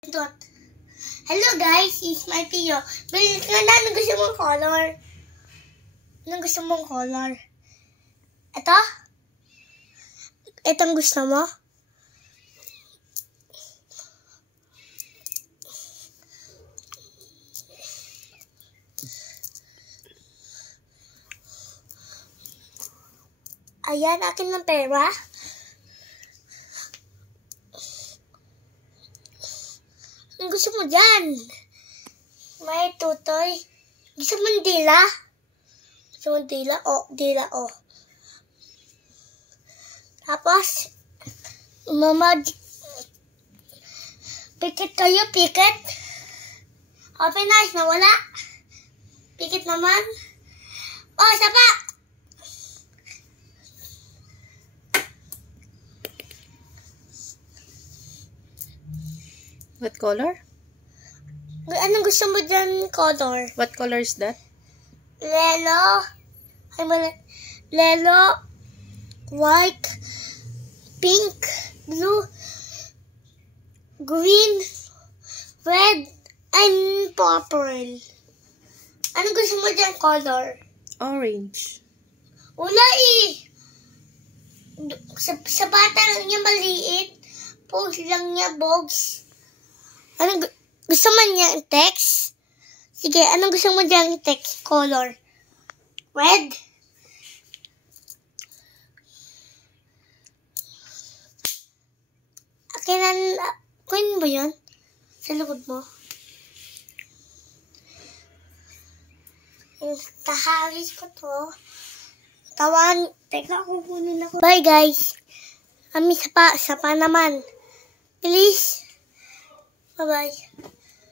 Dot. Hello guys, it's my Pio. Bilis nga na, anong gusto mong color? Anong gusto mong color? Ito? Itong gusto mo? Ayan, akin ng pera. Ang gusto mo dyan? May tutoy. Gusto mo ng dila? Gusto mo ng dila? Dila, Tapos, pikit kayo, pikit. Open eyes, nawala. Pikit naman. Sapa! What color? Anong gusto mo dyan color? What color is that? Lelo, white, pink, blue, green, red, and purple. Anong gusto mo dyan color? Orange. Wala eh. Sa bata lang niya maliit. Pogs lang niya, bogs. Anong gusto mo niya text? Sige, anong gusto mo dyan text color? Red? Kunin ba yun? Sa likod mo? Kahawis ko to. Teka, kukunin ako. Bye guys. Kami sapa naman. Please. Bye-bye.